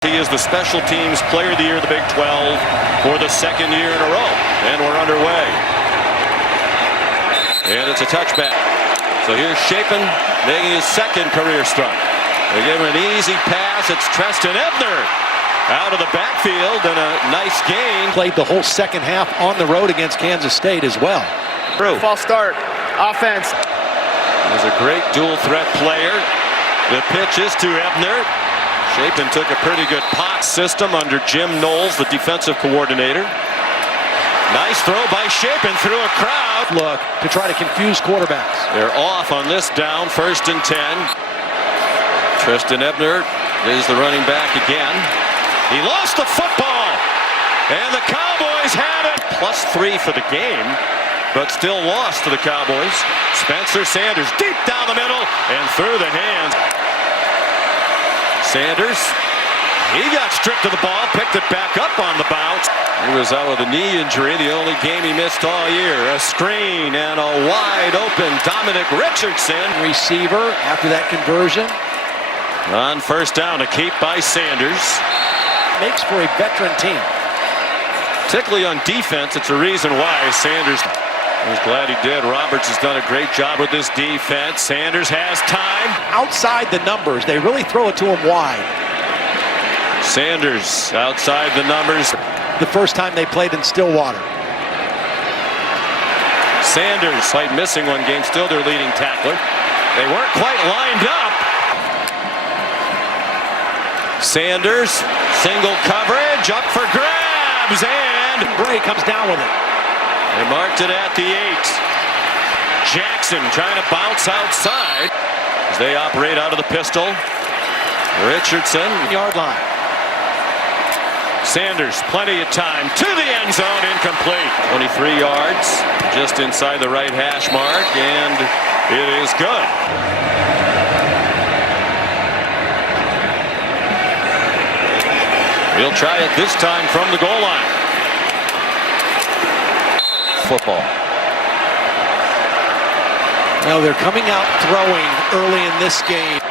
He is the special teams player of the year of the Big 12 for the second year in a row. And we're underway. And it's a touchback. So here's Chapin making his second career start. They give him an easy pass. It's Treston Ebner out of the backfield, and a nice gain. Played the whole second half on the road against Kansas State as well. False start. Offense. He's a great dual threat player. The pitch is to Ebner. Chapin took a pretty good pot system under Jim Knowles, the defensive coordinator. Nice throw by Chapin through a crowd. Look, to try to confuse quarterbacks. They're off on this down, 1st and 10. Treston Ebner is the running back again. He lost the football, and the Cowboys have it. +3 for the game, but still lost to the Cowboys. Spencer Sanders deep down the middle and through the hands. Sanders, he got stripped of the ball, picked it back up on the bounce. He was out with a knee injury, the only game he missed all year. A screen and a wide open Dominic Richardson. Receiver after that conversion. On 1st down, a keep by Sanders. Makes for a veteran team. Particularly on defense, it's a reason why Sanders. I was glad he did. Roberts has done a great job with this defense. Sanders has time. Outside the numbers, they really throw it to him wide. Sanders outside the numbers. The first time they played in Stillwater. Sanders, despite missing one game, still their leading tackler. They weren't quite lined up. Sanders, single coverage, up for grabs, and Bray comes down with it. They marked it at the 8. Jackson trying to bounce outside as they operate out of the pistol. Richardson, Yard line. Sanders, plenty of time to the end zone, incomplete. 23 yards, just inside the right hash mark, and it is good. He'll try it this time from the goal line. Football. Now they're coming out throwing early in this game.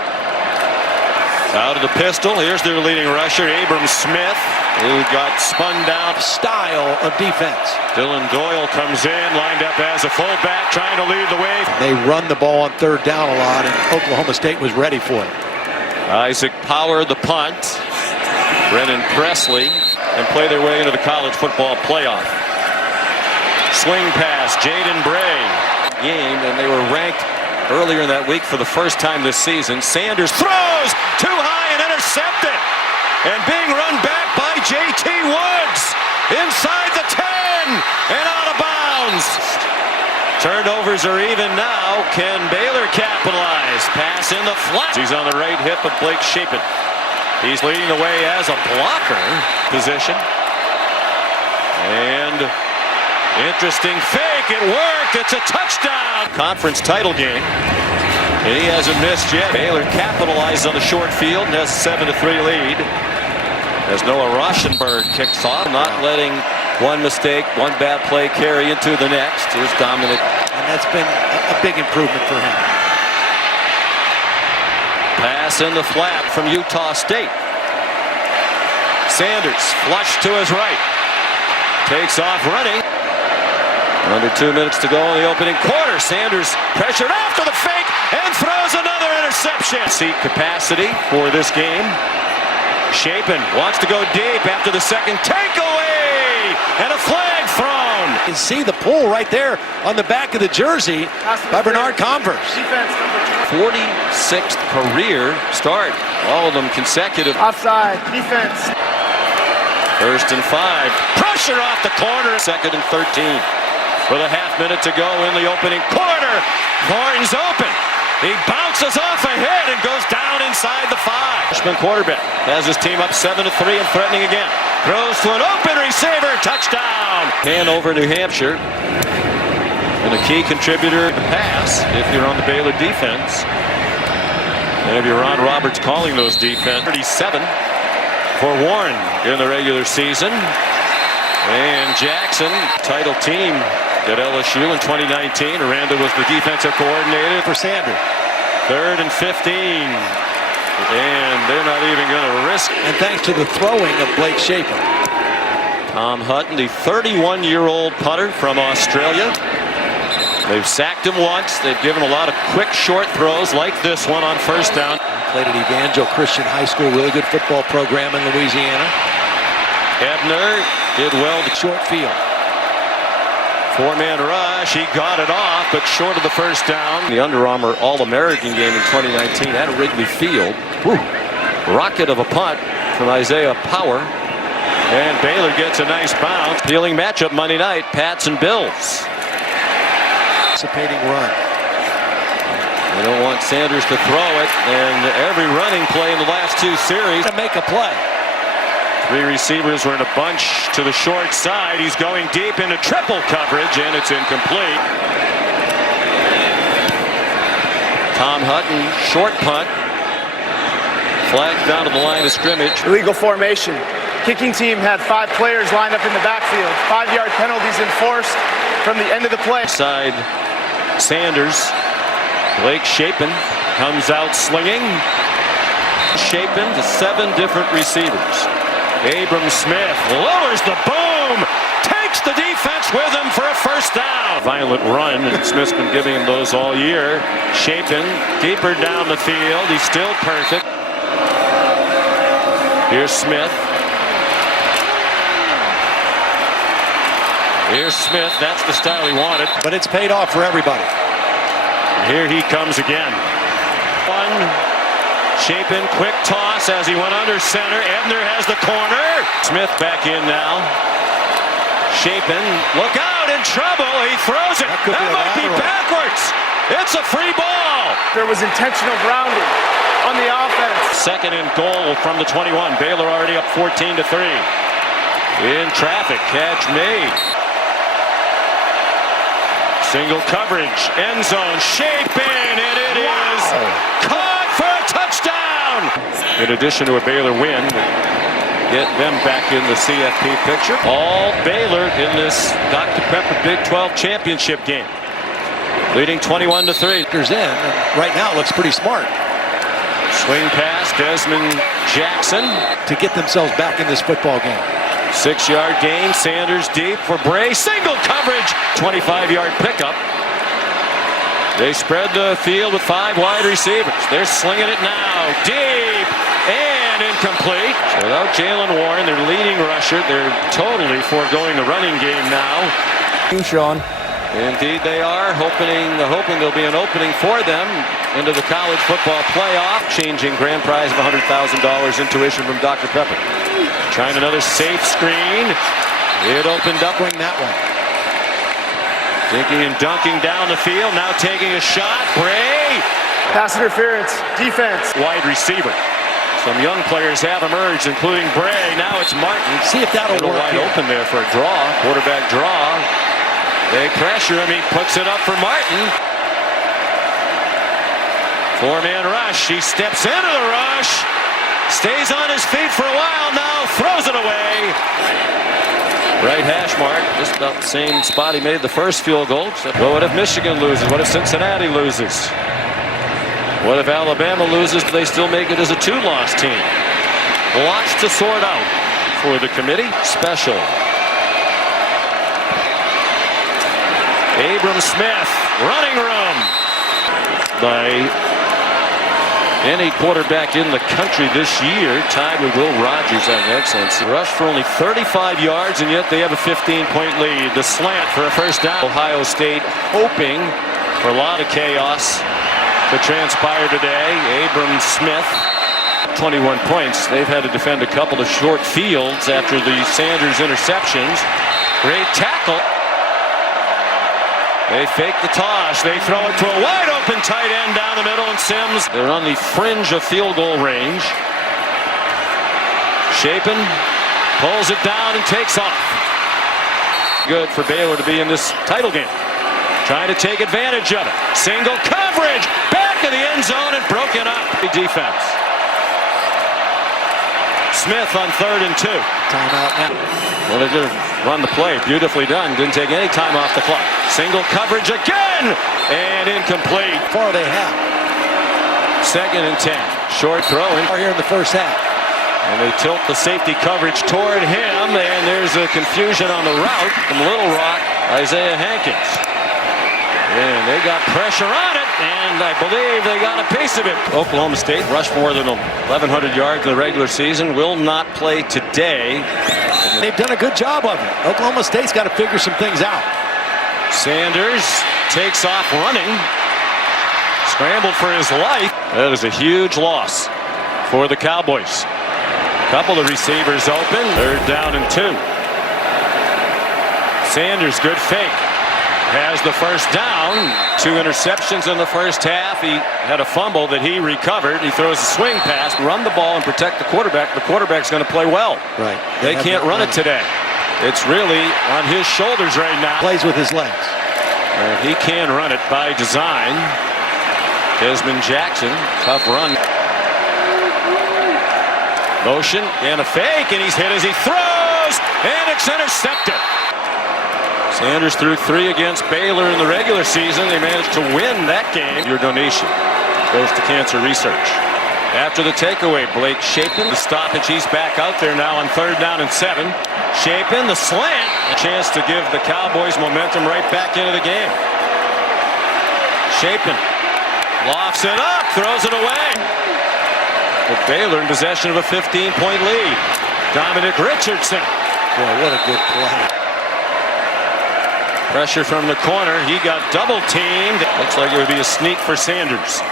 Out of the pistol, here's their leading rusher, Abram Smith, who got spun down. Style of defense. Dylan Doyle comes in, lined up as a fullback, trying to lead the way. They run the ball on 3rd down a lot, and Oklahoma State was ready for it. Isaac Power, the punt. Brennan Presley, and play their way into the college football playoff. Swing pass, Jaden Bray. Game, and they were ranked earlier in that week for the first time this season. Sanders throws too high and intercepted. And being run back by J.T. Woods inside the 10 and out of bounds. Turnovers are even now. Can Baylor capitalize? Pass in the flat. He's on the right hip of Blake Chapin. He's leading the way as a blocker position. And interesting fake. It worked. It's a touchdown. Conference title game. And he hasn't missed yet. Baylor capitalized on the short field and has a 7-3 lead. As Noah Rauschenberg kicks off, not letting one mistake, one bad play carry into the next. Here's Dominic. And that's been a big improvement for him. Pass in the flat from Utah State. Sanders flush to his right. Takes off running. Under 2 minutes to go in the opening quarter. Sanders pressured after the fake and throws another interception. Seat capacity for this game. Chapin wants to go deep after the second takeaway and a flag thrown. You can see the pull right there on the back of the jersey by Bernard Converse. 46th career start. All of them consecutive. Offside. Defense. 1st and 5. Pressure off the corner. 2nd and 13. With a half minute to go in the opening quarter. Thornton's open. He bounces off a hit and goes down inside the 5. Freshman quarterback has his team up 7-3 and threatening again. Throws to an open receiver. Touchdown. Hanover, New Hampshire. And a key contributor to the pass if you're on the Baylor defense. And if you're Ron Roberts calling those defense. 37 for Warren in the regular season. And Jackson, title team at LSU in 2019. Aranda was the defensive coordinator for Sanders. 3rd and 15. And they're not even going to risk it. And thanks to the throwing of Blake Shapen. Tom Hutton, the 31-year-old punter from Australia. They've sacked him once. They've given a lot of quick, short throws like this one on first down. Played at Evangel Christian High School, really good football program in Louisiana. Ebner did well to Short field. four-man rush. He got it off, but short of the first down. The Under Armour All-American game in 2019 at Wrigley Field. Whew. Rocket of a punt from Isaiah Power. And Baylor gets a nice bounce. Appealing matchup Monday night, Pats and Bills. Anticipating run. They don't want Sanders to throw it, and every running play in the last two series To make a play. Three receivers were in a bunch to the short side. He's going deep into triple coverage, and it's incomplete. Tom Hutton, short punt. Flag down to the line of scrimmage. Illegal formation. Kicking team had 5 players lined up in the backfield. 5-yard penalties enforced from the end of the play. Side Sanders. Blake Shapen comes out slinging. Shapen to 7 different receivers. Abram Smith lowers the boom. Takes the defense with him for a first down. Violent run, and Smith's been giving him those all year. Shapen deeper down the field. He's still perfect. Here's Smith. Here's Smith. That's the style he wanted. But it's paid off for everybody. Here he comes again. One. Shapen, quick toss as he went under center. Ebner has the corner. Smith back in now. Shapen, look out, in trouble. He throws it. That might be backwards. It's a free ball. There was intentional grounding on the offense. Second and goal from the 21. Baylor already up 14-3. In traffic, catch made. Single coverage, end zone, Shapen, and it is caught for a touchdown. In addition to a Baylor win, get them back in the CFP picture. All Baylor in this Dr. Pepper Big 12 championship game, leading 21-3. In, and right now it looks pretty smart. Swing pass, Desmond Jackson to get themselves back in this football game. 6-yard gain, Sanders deep for Bray, single coverage, 25-yard pickup. They spread the field with 5 wide receivers. They're slinging it now, deep and incomplete. So without Jalen Warren, their leading rusher, they're totally foregoing the running game now. Sean. Indeed they are, hoping there'll be an opening for them into the college football playoff. Changing grand prize of $100,000 in tuition from Dr. Pepper. Trying another safe screen. It opened up. Bring that one. Dinking and dunking down the field. Now taking a shot. Bray. Pass interference. Defense. Wide receiver. Some young players have emerged, including Bray. Now it's Martin. See if that'll work. Wide open there for a draw. Quarterback draw. They pressure him. He puts it up for Martin. 4-man rush. He steps into the rush. Stays on his feet for a while now. Throws it away. Right hash mark. Just about the same spot he made the first field goal. Well, what if Michigan loses? What if Cincinnati loses? What if Alabama loses? Do they still make it as a 2-loss team? Lots to sort out for the committee. Special. Abram Smith, running room by any quarterback in the country this year, tied with Will Rogers on excellence. Rushed for only 35 yards, and yet they have a 15-point lead. The slant for a first down. Ohio State hoping for a lot of chaos to transpire today. Abram Smith, 21 points. They've had to defend a couple of short fields after the Sanders interceptions. Great tackle. They fake the toss. They throw it to a wide open tight end down the middle, and Sims, they're on the fringe of field goal range. Shapen pulls it down and takes off. Good for Baylor to be in this title game. Trying to take advantage of it. Single coverage. Back of the end zone and broken up. Defense. Smith on 3rd and 2. Timeout now. Well, they're going to run the play. Beautifully done. Didn't take any time off the clock. Single coverage again. And incomplete. Far they have. 2nd and 10. short throw in Here in the first half. And they tilt the safety coverage toward him, and there's a confusion on the route from Little Rock, Isaiah Hankins. And they got pressure on it, and I believe they got a piece of it. Oklahoma State rushed more than 1,100 yards in the regular season, will not play today. They've done a good job of it. Oklahoma State's got to figure some things out. Sanders takes off running. Scrambled for his life. That is a huge loss for the Cowboys. Couple of receivers open. 3rd down and 2. Sanders, good fake. Has the first down. 2 interceptions in the first half. He had a fumble that he recovered. He throws a swing pass. Run the ball and protect the quarterback. The quarterback's going to play well. Right. They can't run it today. It's really on his shoulders right now. Plays with his legs. And he can run it by design. Desmond Jackson, tough run. Motion and a fake, and he's hit as he throws, and it's intercepted. Sanders threw 3 against Baylor in the regular season. They managed to win that game. Your donation goes to cancer research. After the takeaway, Blake Shapen, the stoppage. He's back out there now on 3rd down and 7. Shapen, the slant. A chance to give the Cowboys momentum right back into the game. Shapen lofts it up, throws it away. But Baylor in possession of a 15-point lead. Dominic Richardson. Boy, what a good play. Pressure from the corner. He got double teamed. Looks like it would be a sneak for Sanders.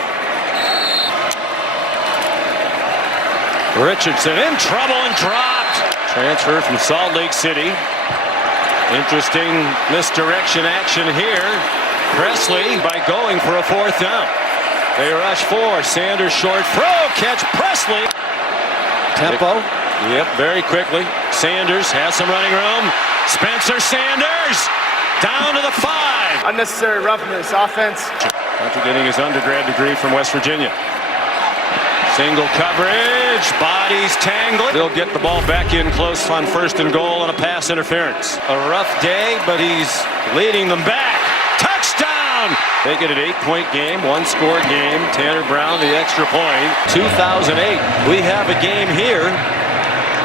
Richardson in trouble and dropped. Transfer from Salt Lake City. Interesting misdirection action here. Presley by going for a 4th down. They rush 4. Sanders short throw. Catch Presley. Tempo. Yep, very quickly. Sanders has some running room. Spencer Sanders down to the 5. Unnecessary roughness, offense. After getting his undergrad degree from West Virginia. Single coverage, bodies tangled. They'll get the ball back in close on 1st and goal on a pass interference. A rough day, but he's leading them back. Touchdown! They get an 8-point game, 1-score game. Tanner Brown, the extra point. 2008, we have a game here.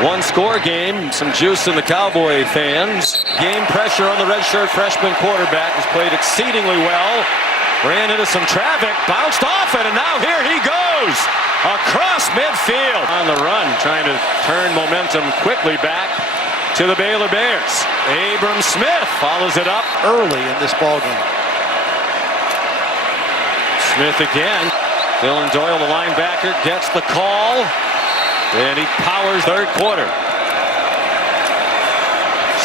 1-score game, some juice in the Cowboy fans. Game pressure on the redshirt freshman quarterback has played exceedingly well. Ran into some traffic, bounced off it, and now here he goes. Across midfield. On the run, trying to turn momentum quickly back to the Baylor Bears. Abram Smith follows it up Early in this ball game. Smith again. Dylan Doyle, the linebacker, gets the call. And he powers 3rd quarter.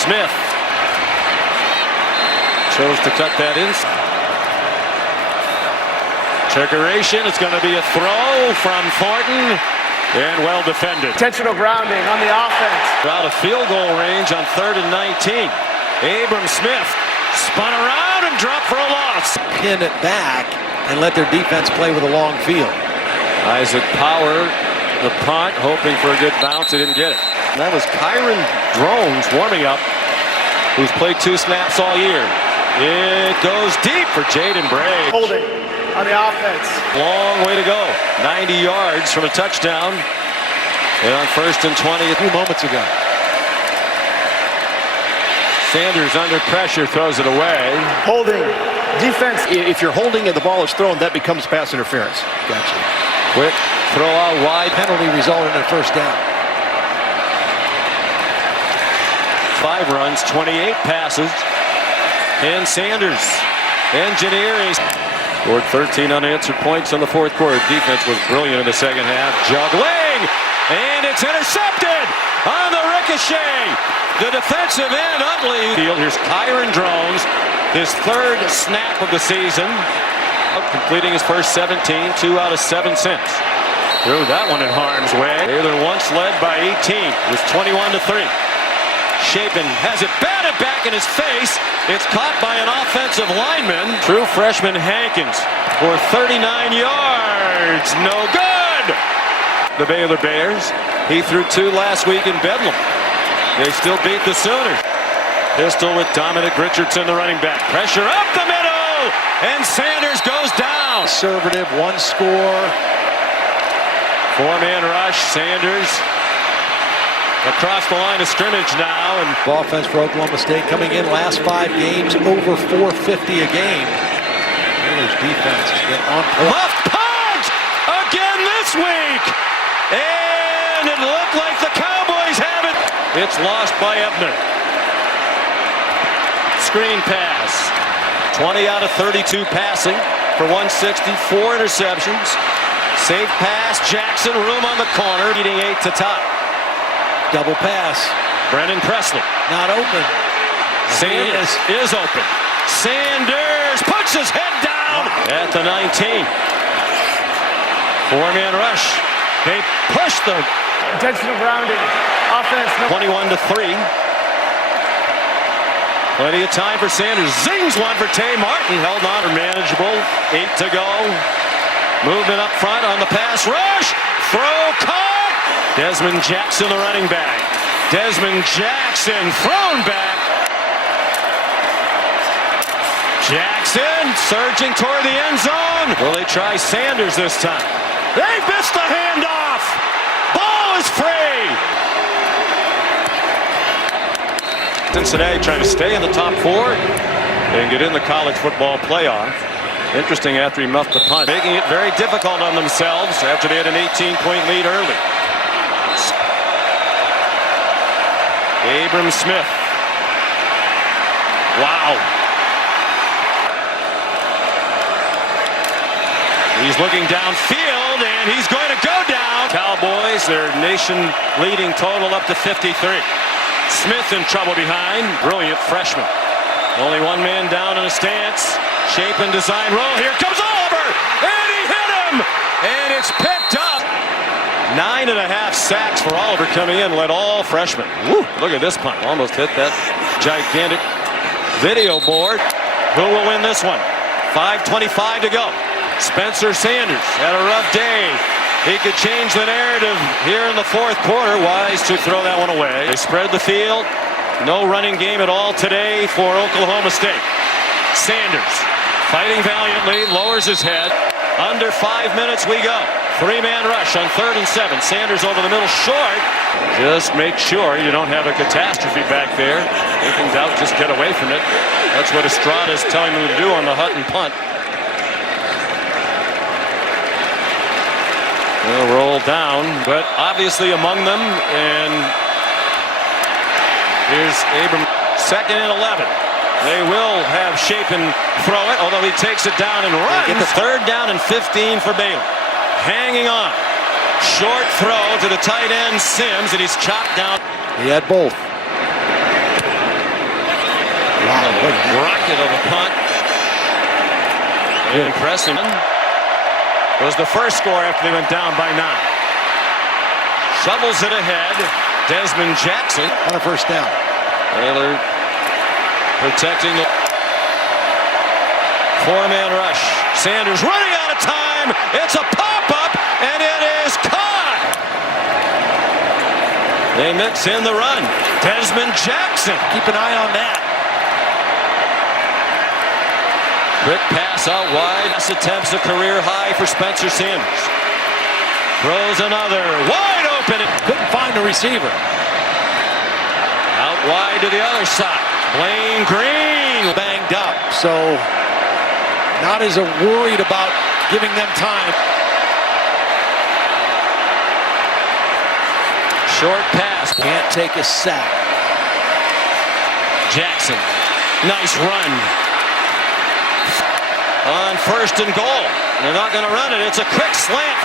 Smith chose to cut that in. Trickeration. It's going to be a throw from Thornton. And well defended. Intentional grounding on the offense. Out of field goal range on 3rd and 19. Abram Smith spun around and dropped for a loss. Pin it back and let their defense play with a long field. Isaac Power, the punt, hoping for a good bounce. He didn't get it. And that was Kyron Drones warming up, who's played 2 snaps all year. It goes deep for Jaden Bray. Holding on the offense. Long way to go. 90 yards from a touchdown. And on 1st and 20 a few moments ago. Sanders under pressure, throws it away. Holding. Defense. If you're holding and the ball is thrown, that becomes pass interference. Gotcha. Quick throw out wide. Penalty resulted in a 1st down. 5 runs, 28 passes. And Sanders engineering. Scored 13 unanswered points in the 4th quarter. Defense was brilliant in the 2nd half. Juggling. And it's intercepted on the ricochet. The defensive end, Utley. Here's Kyron Drones. His 3rd snap of the season. Completing his first 17, 2 out of 7 since. Threw that one in harm's way. Baylor once led by 18. It was 21-3. Shapen has it batted back in his face. It's caught by an offensive lineman. True freshman Hankins for 39 yards. No good. The Baylor Bears. He threw 2 last week in Bedlam. They still beat the Sooners. Pistol with Dominic Richardson, the running back. Pressure up the middle, and Sanders goes down. Conservative, 1 score. Four-man rush. Sanders across the line of scrimmage now. And Offense for Oklahoma State coming in last 5 games over 450 a game. Baylor's defense has been on point. Muffed punt again this week. And it looked like the Cowboys have it. It's lost by Ebner. Screen pass. 20 out of 32 passing for 160, 4 interceptions. Safe pass. Jackson, room on the corner, leading 8 to top. Double pass. Brennan Presley. Not open. Sanders is open. Sanders puts his head down at the 19. Four-man rush. They push the Intentional grounding. Offense. 21 to 3. Plenty of time for Sanders. Zings one for Tay Martin. Held on or manageable. 8 to go. Movement up front on the pass rush. Throw caught. Desmond Jackson, the running back. Desmond Jackson thrown back. Jackson surging toward the end zone. Will they try Sanders this time? They missed the handoff. Ball is free. Cincinnati trying to stay in the top 4 and get in the college football playoff. Interesting after he muffed the punt, making it very difficult on themselves after they had an 18-point lead early. Abram Smith. Wow. He's looking downfield and he's going to go down. Cowboys, their nation-leading total up to 53. Smith in trouble behind. Brilliant freshman. Only one man down in a stance. Shape and design roll. Here comes Oliver. And he hit him. And it's picked up. 9.5 sacks for Oliver coming in. Led all freshmen. Woo, look at this punt. Almost hit that gigantic video board. Who will win this one? 5:25 to go. Spencer Sanders had a rough day. He could change the narrative here in the 4th quarter. Wise to throw that one away. They spread the field. No running game at all today for Oklahoma State. Sanders fighting valiantly, lowers his head. Under 5 minutes we go. 3-man rush on 3rd and 7. Sanders over the middle, short. Just make sure you don't have a catastrophe back there. If in doubt, just get away from it. That's what Estrada's telling them to do on the Hutton punt. They'll roll down, but obviously among them, and here's Abram, 2nd and 11. They will have Shapen throw it, although he takes it down and runs. Get the 3rd down and 15 for Baylor. Hanging on. Short throw to the tight end, Sims, and he's chopped down. He had both. Wow, what a rocket of a punt. Impressive. Was the first score after they went down by 9. Shovels it ahead. Desmond Jackson on a 1st down. Baylor protecting the 4-man rush. Sanders running out of time. It's a pop-up, and it is caught. They mix in the run. Desmond Jackson. Keep an eye on that. Quick pass out wide. Pass attempts a career high for Spencer Sanders. Throws another. Wide open. Couldn't find the receiver. Out wide to the other side. Blaine Green banged up, so not as worried about giving them time. Short pass. Can't take a sack. Jackson. Nice run. On 1st and goal. They're not going to run it. It's a quick slant.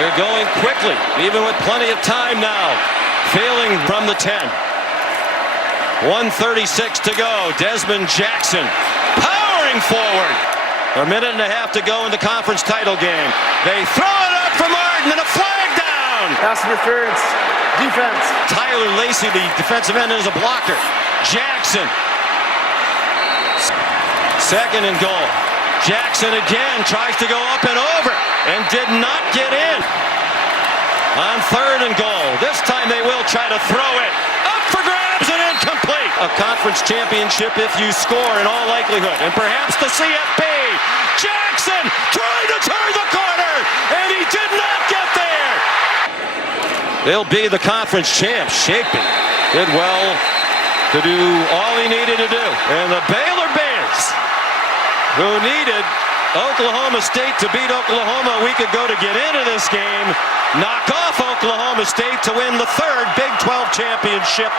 They're going quickly, even with plenty of time now. Failing from the 10. 1:36 to go. Desmond Jackson powering forward. A minute and a half to go in the conference title game. They throw it up for Martin and a flag down. Pass interference. Defense. Tyler Lacey, the defensive end, is a blocker. Jackson. 2nd and goal. Jackson again tries to go up and over and did not get in. On 3rd and goal. This time they will try to throw it. Up for grabs and incomplete. A conference championship if you score in all likelihood. And perhaps the CFP. Jackson trying to turn the corner. And he did not get there. They'll be the conference champs. Shapen did well to do all he needed to do. And the Baylor Bears, who needed Oklahoma State to beat Oklahoma a week ago to get into this game, knock off Oklahoma State to win the third Big 12 championship.